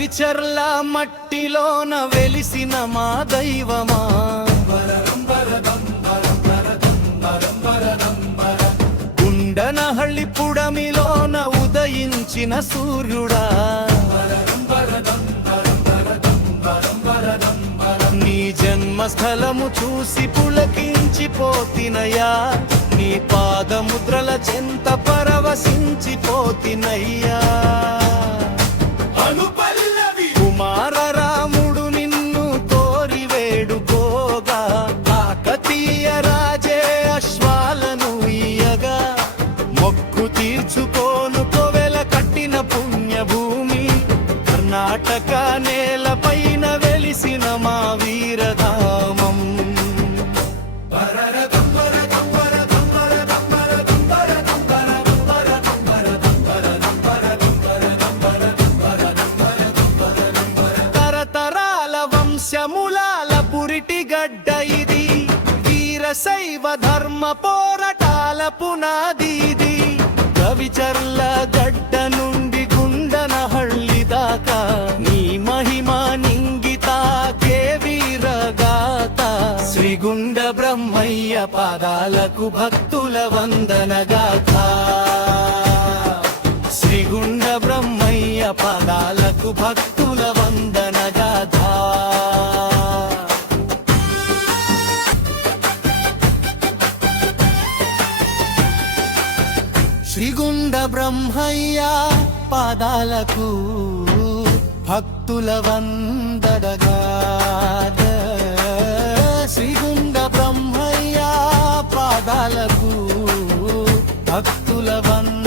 రవిచర్ల మట్టిలోన వెలిసిన మా దైవమా గుండనహళ్ళి పుడమిలోన ఉదయించిన సూర్యుడా నీ జన్మస్థలము చూసి పులకించిపోతినయ్యా నీ పాదముద్రల చెంత పరవశించిపోతినయ్యా కుమార రాముడు నిన్ను కోరి వేడుకోగా కాకతీయ రాజే అశ్వాలను ఇయ్యగా మొక్కు తీర్చుకోను కోవెల కట్టిన పుణ్యభూమి కర్ణాటక నేలపైన వెలిసిన మా వీరధామం తరతరాల వంశములాల పురిటి గడ్డ ఇది వీరశైవ ధర్మ పోరాటాల పునాది ఇది రవిచర్ల గడ్డ నుండి గుండనహళ్ళి దాకా నీ మహిమ నింగితాకే వీరగాత శ్రీగుండ బ్రహ్మయ్య పాదాలకు భక్తుల వందనగాథ శ్రీగుండ బ్రహ్మయ్య పాదాలకు భక్తుల వందనగాథ శ్రీగుండ బ్రహ్మయ్య పాదాలకు భక్తుల వందనగాథ శ్రీగుండ బ్రహ్మయ్య పాదాలకు భక్తుల వందనగాథ